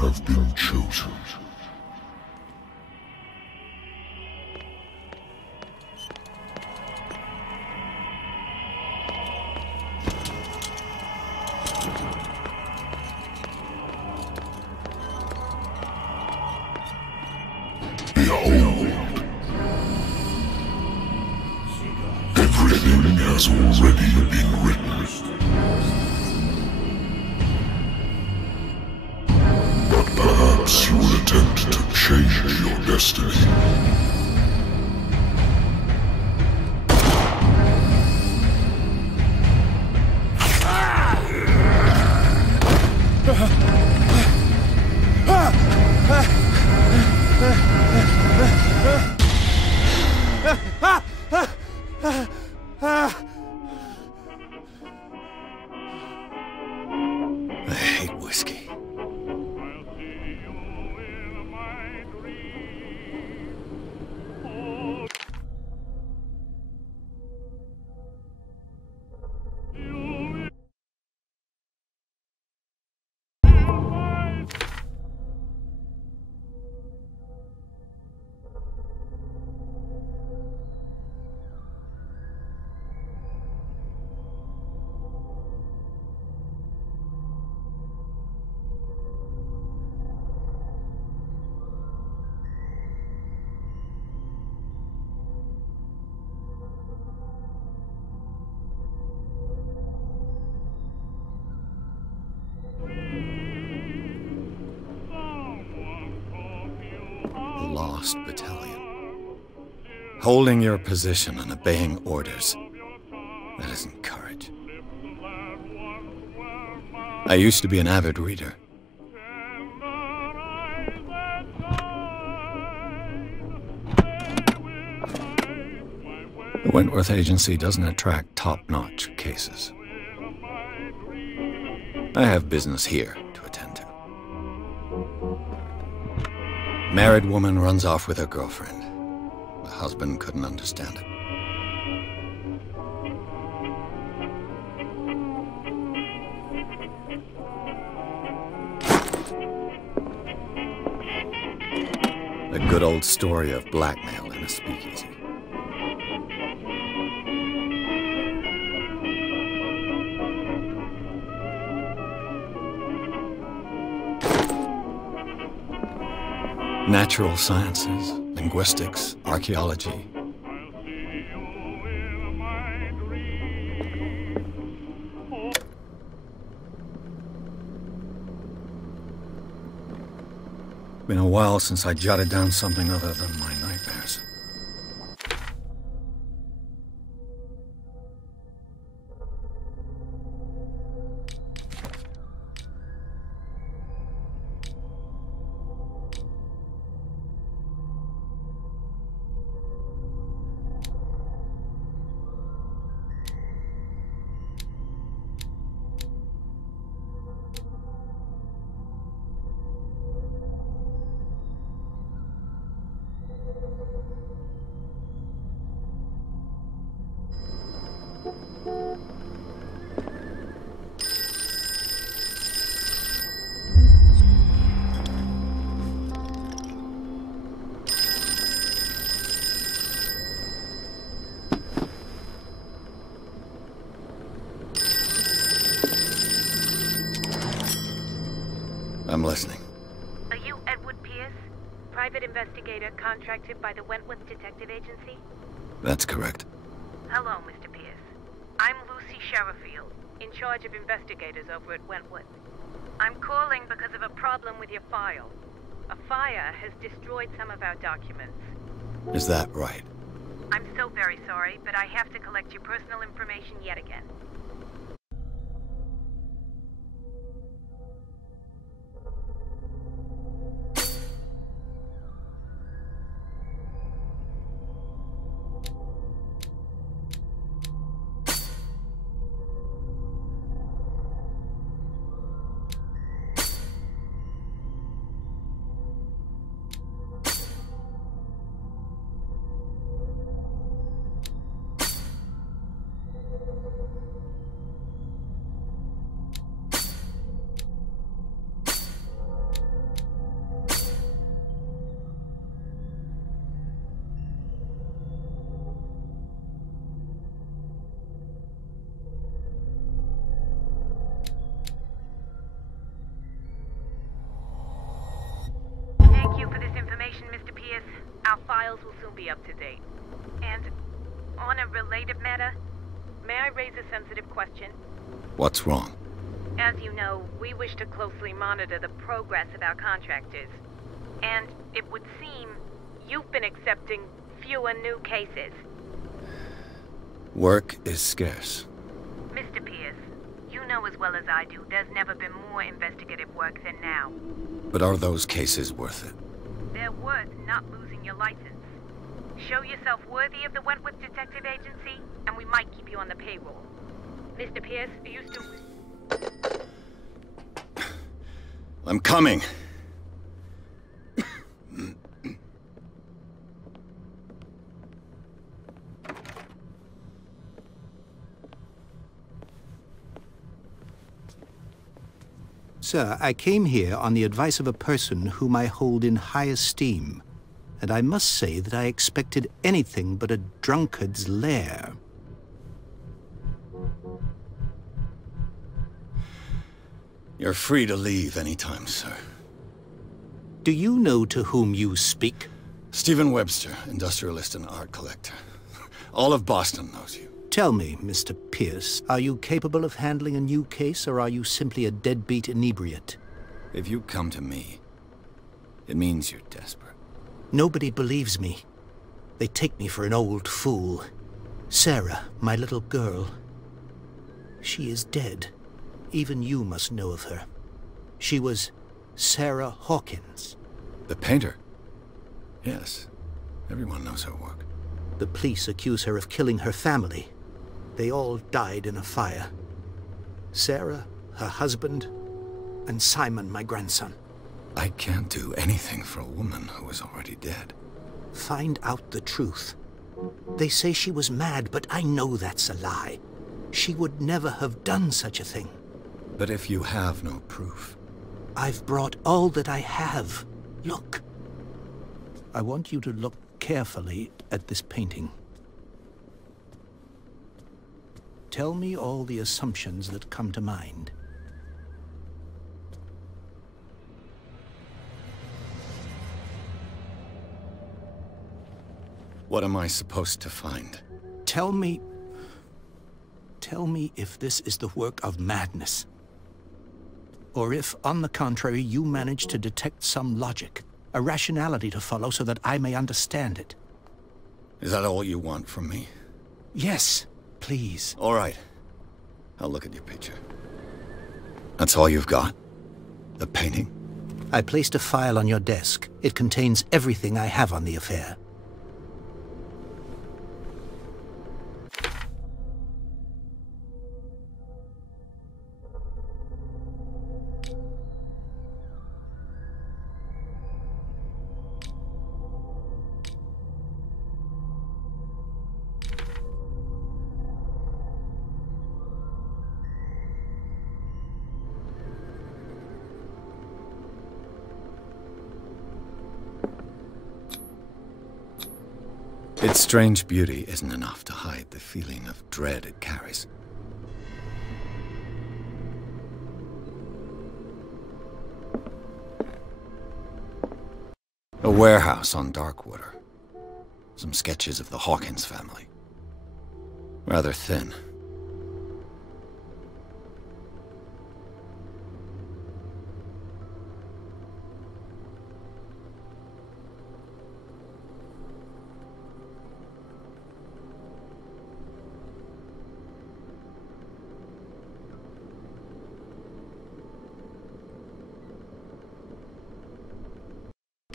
have been chosen. Behold, everything has already been written. But perhaps you will attempt to change your destiny. I hate whiskey. Lost battalion. Holding your position and obeying orders. That isn't courage. I used to be an avid reader. The Wentworth Agency doesn't attract top-notch cases. I have business here to attend to. Married woman runs off with her girlfriend. The husband couldn't understand it. A good old story of blackmail in a speakeasy. Natural sciences, linguistics, archaeology. Been a while since I jotted down something other than my nightmares. I'm listening. Are you Edward Pierce, private investigator contracted by the Wentworth Detective Agency? That's correct. Hello, Mr. Pierce. I'm Lucy Sherifield, in charge of investigators over at Wentworth. I'm calling because of a problem with your file. A fire has destroyed some of our documents. Is that right? I'm so very sorry, but I have to collect your personal information yet again. soon be up to date. And on a related matter, may I raise a sensitive question? What's wrong? As you know, we wish to closely monitor the progress of our contractors. And it would seem you've been accepting fewer new cases. Work is scarce. Mr. Pierce, you know as well as I do, there's never been more investigative work than now. But are those cases worth it? They're worth not losing your license. Show yourself worthy of the Wentworth Detective Agency, and we might keep you on the payroll. Mr. Pierce, are you still... I'm coming! Sir, I came here on the advice of a person whom I hold in high esteem, and I must say that I expected anything but a drunkard's lair. You're free to leave anytime, sir. Do you know to whom you speak? Stephen Webster, industrialist and art collector. All of Boston knows you. Tell me, Mr. Pierce, are you capable of handling a new case, or are you simply a deadbeat inebriate? If you come to me, it means you're desperate. Nobody believes me. They take me for an old fool. Sarah, my little girl, she is dead. Even you must know of her. She was Sarah Hawkins. The painter? Yes. Everyone knows her work. The police accuse her of killing her family. They all died in a fire. Sarah, her husband, and Simon, my grandson. I can't do anything for a woman who is already dead. Find out the truth. They say she was mad, but I know that's a lie. She would never have done such a thing. But if you have no proof... I've brought all that I have. Look. I want you to look carefully at this painting. Tell me all the assumptions that come to mind. What am I supposed to find? Tell me if this is the work of madness. Or if, on the contrary, you manage to detect some logic, a rationality to follow so that I may understand it. Is that all you want from me? Yes, please. All right. I'll look at your picture. That's all you've got? The painting? I placed a file on your desk. It contains everything I have on the affair. Its strange beauty isn't enough to hide the feeling of dread it carries. A warehouse on Darkwater. Some sketches of the Hawkins family. Rather thin.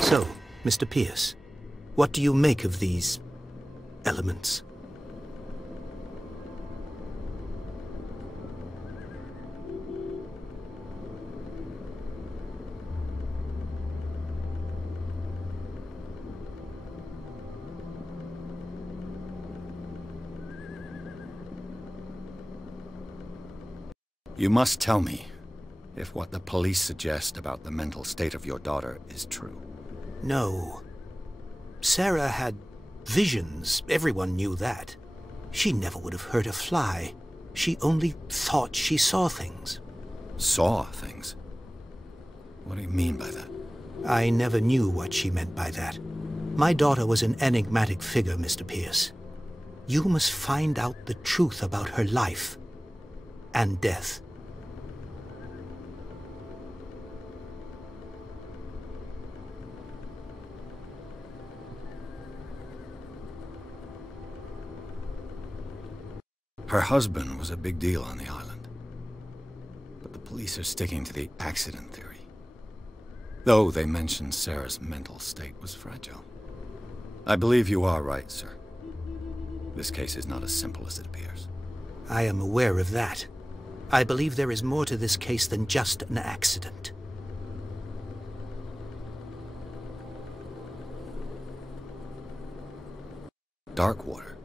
So, Mr. Pierce, what do you make of these elements? You must tell me if what the police suggest about the mental state of your daughter is true. No. Sarah had visions. Everyone knew that. She never would have hurt a fly. She only thought she saw things. Saw things? What do you mean by that? I never knew what she meant by that. My daughter was an enigmatic figure, Mr. Pierce. You must find out the truth about her life and death. Her husband was a big deal on the island. But the police are sticking to the accident theory. Though they mentioned Sarah's mental state was fragile. I believe you are right, sir. This case is not as simple as it appears. I am aware of that. I believe there is more to this case than just an accident. Darkwater.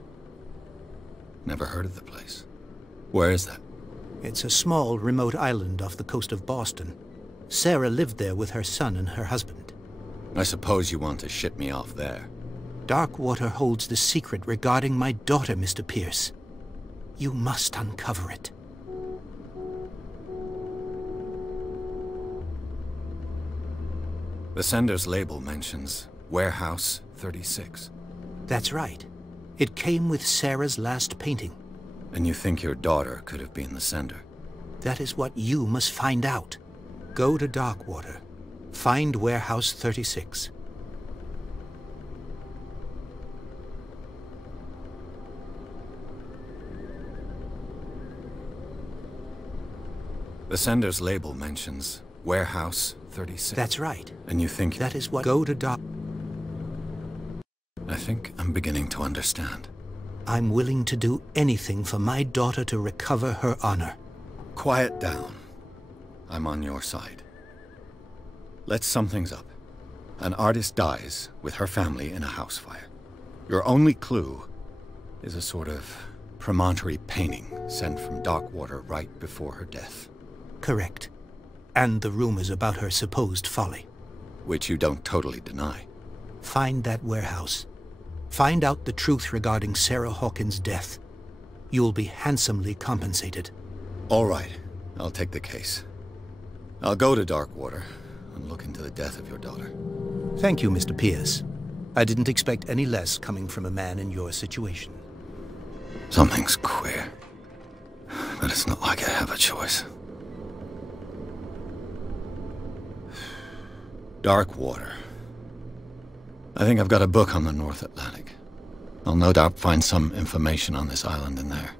Never heard of the place. Where is that? It's a small, remote island off the coast of Boston. Sarah lived there with her son and her husband. I suppose you want to ship me off there. Darkwater holds the secret regarding my daughter, Mr. Pierce. You must uncover it. The sender's label mentions Warehouse 36. That's right. It came with Sarah's last painting. And you think your daughter could have been the sender? That is what you must find out. Go to Darkwater. Find Warehouse 36. The sender's label mentions Warehouse 36. That's right. And you think... That is what... Go to Dark... I think I'm beginning to understand. I'm willing to do anything for my daughter to recover her honor. Quiet down. I'm on your side. Let's sum things up. An artist dies with her family in a house fire. Your only clue is a sort of promontory painting sent from Darkwater right before her death. Correct. And the rumors about her supposed folly. Which you don't totally deny. Find that warehouse. Find out the truth regarding Sarah Hawkins' death. You'll be handsomely compensated. All right. I'll take the case. I'll go to Darkwater and look into the death of your daughter. Thank you, Mr. Pierce. I didn't expect any less coming from a man in your situation. Something's queer. But it's not like I have a choice. Darkwater. I think I've got a book on the North Atlantic. I'll no doubt find some information on this island in there.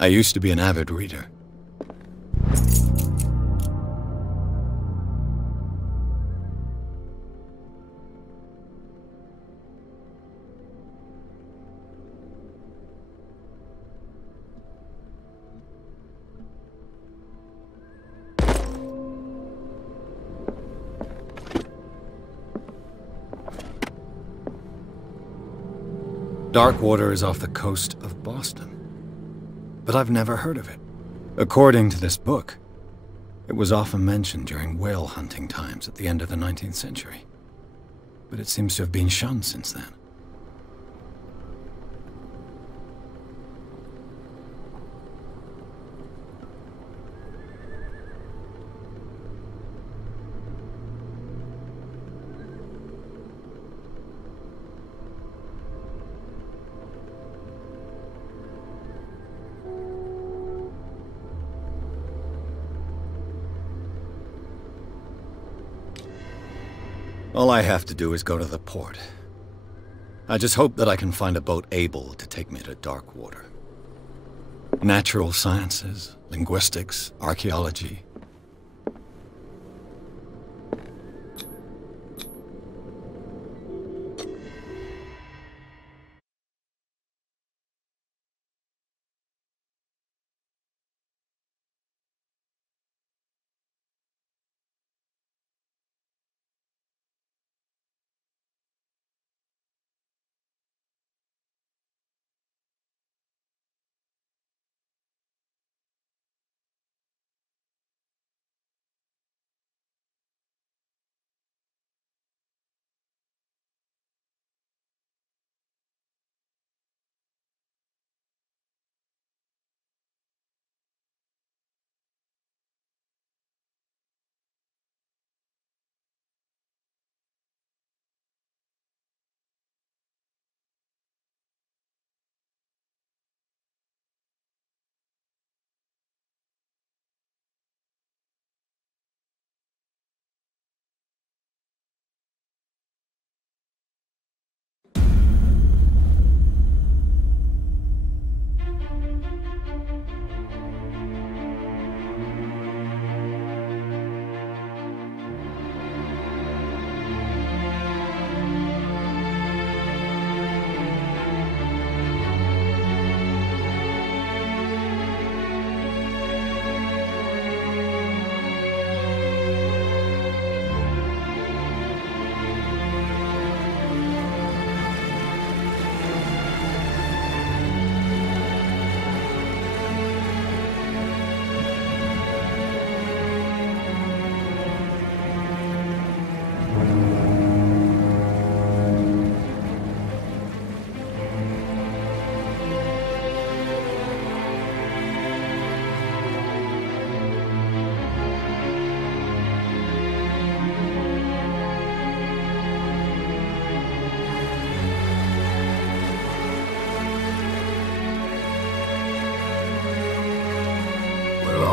I used to be an avid reader. Darkwater is off the coast of Boston, but I've never heard of it. According to this book, it was often mentioned during whale hunting times at the end of the 19th century, but it seems to have been shunned since then. All I have to do is go to the port. I just hope that I can find a boat able to take me to Darkwater. Natural sciences, linguistics, archaeology.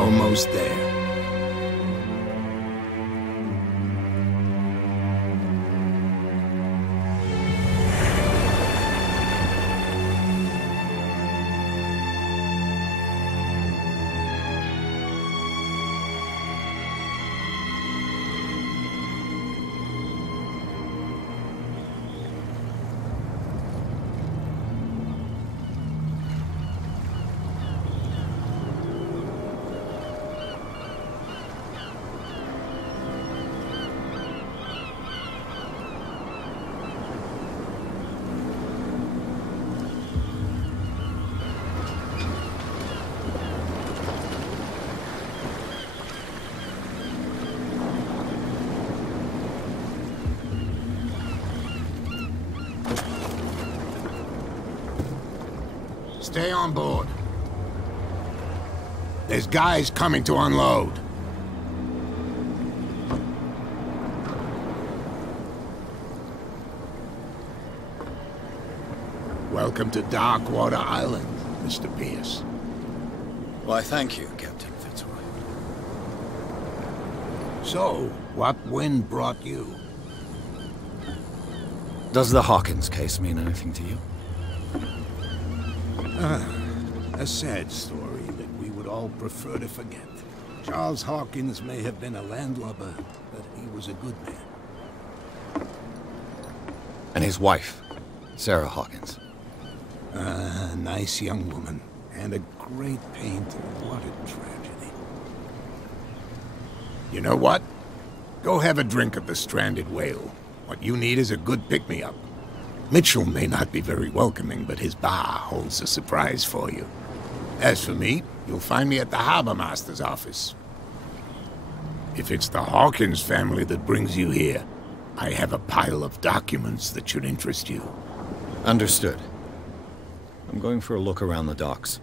Almost there. Stay on board. There's guys coming to unload. Welcome to Darkwater Island, Mr. Pierce. Why, thank you, Captain Fitzroy. So, what wind brought you? Does the Hawkins case mean anything to you? A sad story. would all prefer to forget. Charles Hawkins may have been a landlubber, but he was a good man. And his wife, Sarah Hawkins. A nice young woman, and a great pain to what a tragedy. You know what? Go have a drink at the Stranded Whale. What you need is a good pick-me-up. Mitchell may not be very welcoming, but his bar holds a surprise for you. As for me, you'll find me at the Harbor Master's office. If it's the Hawkins family that brings you here, I have a pile of documents that should interest you. Understood. I'm going for a look around the docks.